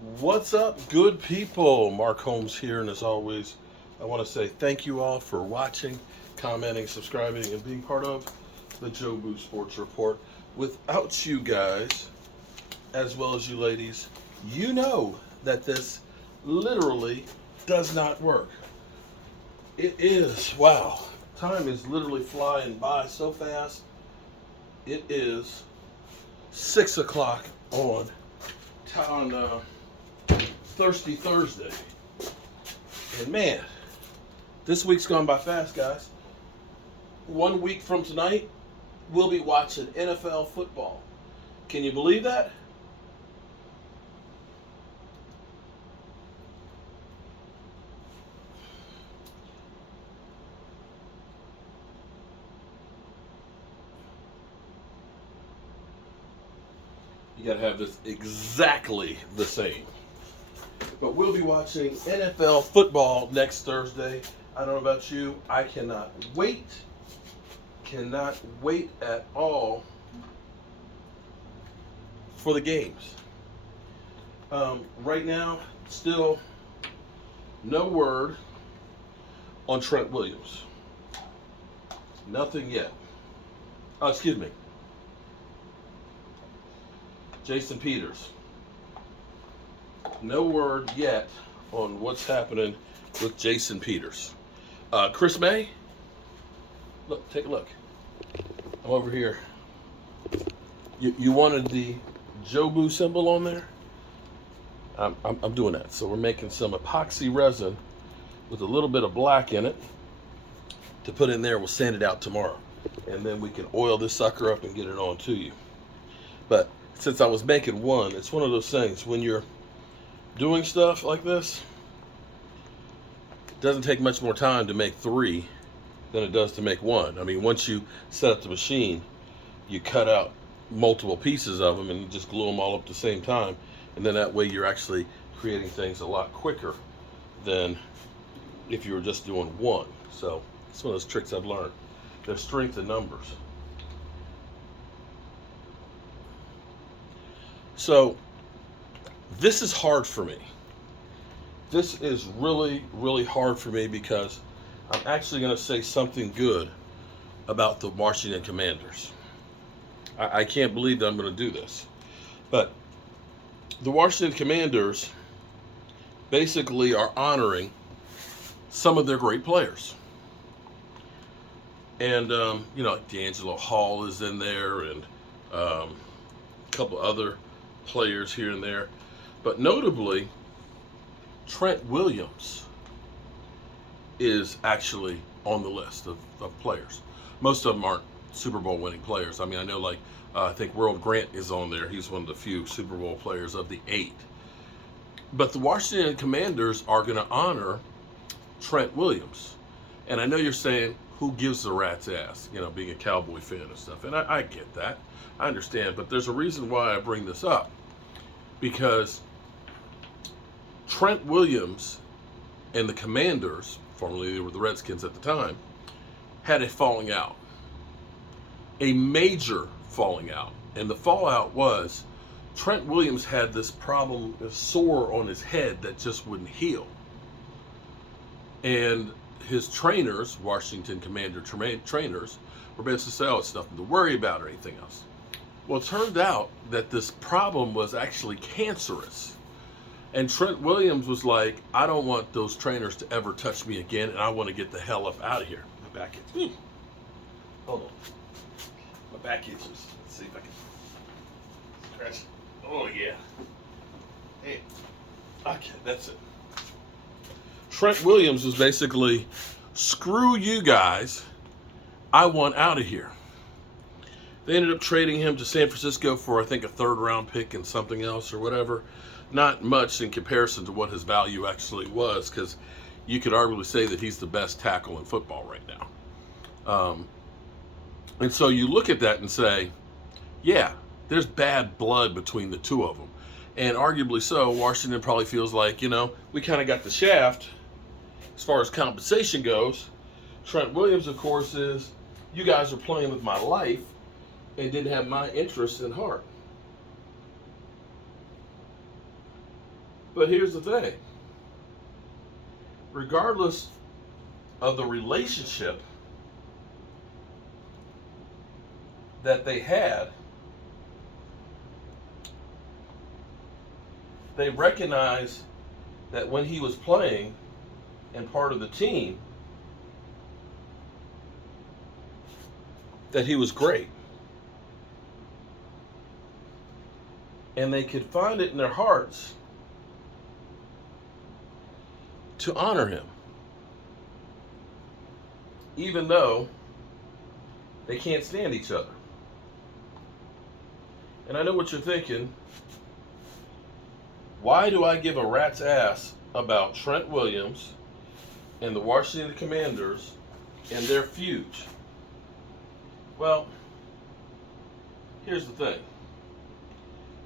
What's up, good people? Mark Holmes here, and as always, I want to say thank you all for watching, commenting, subscribing, and being part of the Joe Boo Sports Report. Without you guys, as well as you ladies, you know that this literally does not work. It is, wow, time is literally flying by so fast. It is 6 o'clock on Thirsty Thursday. And man, this week's gone by fast, guys. 1 week from tonight, we'll be watching NFL football. Can you believe that? You gotta have this exactly the same. But we'll be watching NFL football next Thursday. I don't know about you. I cannot wait. Cannot wait at all for the games. Right now, still no word on Trent Williams. Nothing yet. Oh, excuse me. Jason Peters. No word yet on what's happening with Jason Peters. Chris May, look, take a look. I'm over here. You wanted the Joe Boo symbol on there? I'm doing that. So we're making some epoxy resin with a little bit of black in it to put in there. We'll sand it out tomorrow, and then we can oil this sucker up and get it on to you. But since I was making one, it's one of those things when you're doing stuff like this, it doesn't take much more time to make three than it does to make one. I mean, once you set up the machine, you cut out multiple pieces of them and you just glue them all up at the same time, and then that way you're actually creating things a lot quicker than if you were just doing one. So it's one of those tricks I've learned. There's strength in numbers. So this is hard for me. This is really, really hard for me because I'm actually going to say something good about the Washington Commanders. I can't believe that I'm going to do this. But the Washington Commanders basically are honoring some of their great players. And, like D'Angelo Hall is in there, and a couple other players here and there. But notably, Trent Williams is actually on the list of players. Most of them aren't Super Bowl winning players. I mean, I know I think World Grant is on there. He's one of the few Super Bowl players of the 8. But the Washington Commanders are going to honor Trent Williams. And I know you're saying, who gives a rat's ass, being a Cowboy fan and stuff. And I get that. I understand. But there's a reason why I bring this up. Because Trent Williams and the Commanders, formerly they were the Redskins at the time, had a falling out. A major falling out. And the fallout was Trent Williams had this problem, a sore on his head that just wouldn't heal. And his trainers, Washington Commander trainers, were basically saying, it's nothing to worry about or anything else. Well, it turned out that this problem was actually cancerous. And Trent Williams was like, I don't want those trainers to ever touch me again, and I want to get the hell up out of here. My back itches. Hold on. My back itches. Let's see if I can scratch it. Oh, yeah. Hey. Okay, that's it. Trent Williams was basically, screw you guys. I want out of here. They ended up trading him to San Francisco for, I think, a third-round pick and something else or whatever. Not much in comparison to what his value actually was, because you could arguably say that he's the best tackle in football right now. And so you look at that and say, yeah, there's bad blood between the two of them. And arguably so, Washington probably feels like, we kind of got the shaft as far as compensation goes. Trent Williams, of course, is, you guys are playing with my life and didn't have my interests in heart. But here's the thing. Regardless of the relationship that they had, they recognized that when he was playing and part of the team, that he was great. And they could find it in their hearts to honor him, even though they can't stand each other. And I know what you're thinking. Why do I give a rat's ass about Trent Williams and the Washington Commanders and their feud? Well, here's the thing.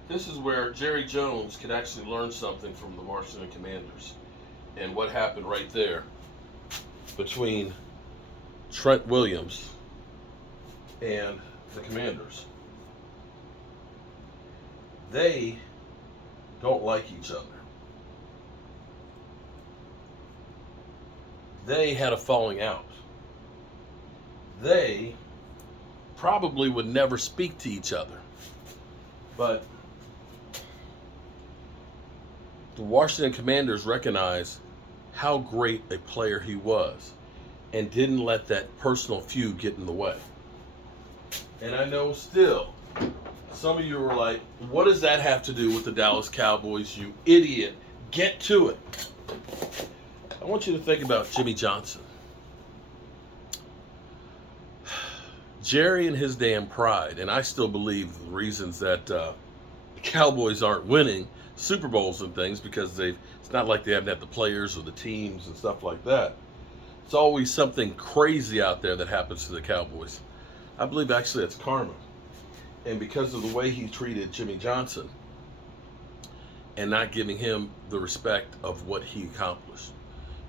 This is where Jerry Jones could actually learn something from the Washington Commanders and what happened right there between Trent Williams and the Commanders. They don't like each other. They had a falling out. They probably would never speak to each other. But the Washington Commanders recognized how great a player he was and didn't let that personal feud get in the way. And I know still, some of you are like, what does that have to do with the Dallas Cowboys, you idiot? Get to it. I want you to think about Jimmy Johnson. Jerry and his damn pride, and I still believe the reasons that the Cowboys aren't winning Super Bowls and things, because it's not like they haven't had the players or the teams and stuff like that. It's always something crazy out there that happens to the Cowboys. I believe actually it's karma. And because of the way he treated Jimmy Johnson and not giving him the respect of what he accomplished.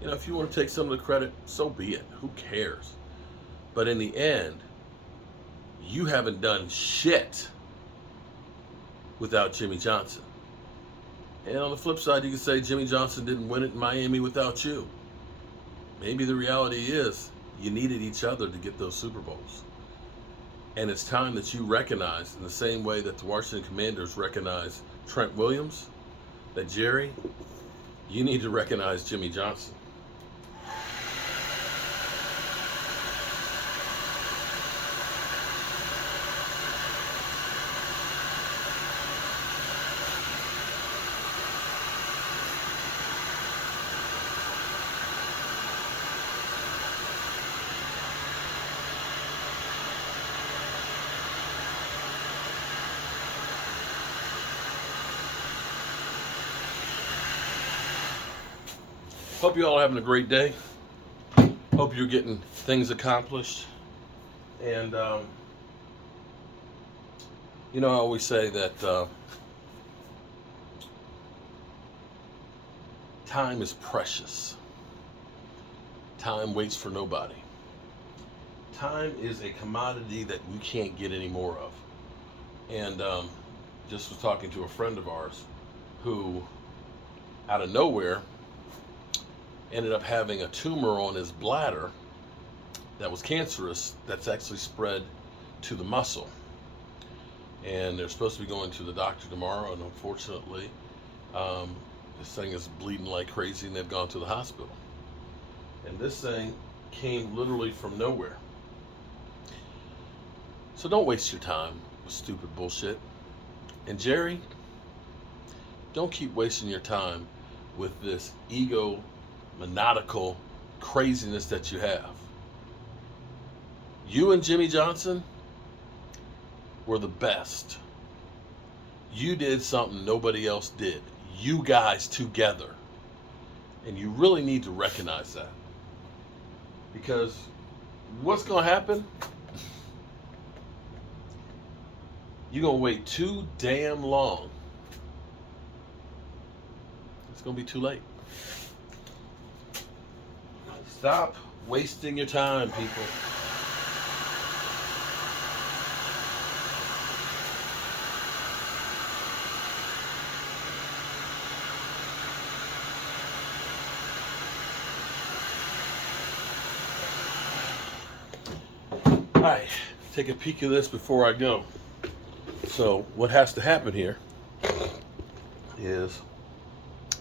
You know, if you want to take some of the credit, so be it. Who cares? But in the end, you haven't done shit without Jimmy Johnson. And on the flip side, you can say Jimmy Johnson didn't win it in Miami without you. Maybe the reality is you needed each other to get those Super Bowls. And it's time that you recognize, in the same way that the Washington Commanders recognize Trent Williams, that Jerry, you need to recognize Jimmy Johnson. Hope you all are having a great day. Hope you're getting things accomplished. And, you know, I always say that time is precious. Time waits for nobody. Time is a commodity that we can't get any more of. And just was talking to a friend of ours who, out of nowhere, ended up having a tumor on his bladder that was cancerous, that's actually spread to the muscle. And they're supposed to be going to the doctor tomorrow, and unfortunately, this thing is bleeding like crazy, and they've gone to the hospital. And this thing came literally from nowhere. So don't waste your time with stupid bullshit. And Jerry, don't keep wasting your time with this maniacal craziness that you have. You and Jimmy Johnson were the best. You did something nobody else did. You guys together. And you really need to recognize that. Because what's going to happen? You're going to wait too damn long. It's going to be too late. Stop wasting your time, people. right, take a peek at this before I go. So what has to happen here is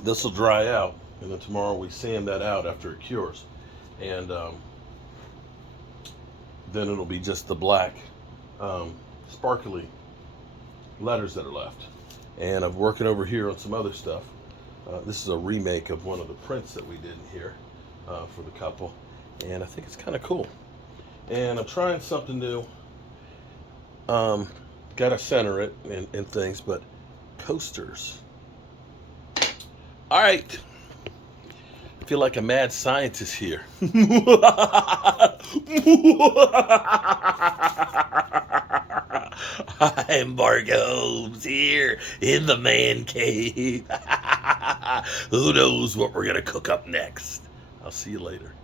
this will dry out, and then tomorrow we sand that out after it cures, and then it'll be just the black sparkly letters that are left. And I'm working over here on some other stuff. This is a remake of one of the prints that we did in here for the couple, and I think it's kind of cool. And I'm trying something new. Got to center it and things, but coasters. All right. I feel like a mad scientist here. I'm Mark Holmes here in the man cave. Who knows what we're going to cook up next? I'll see you later.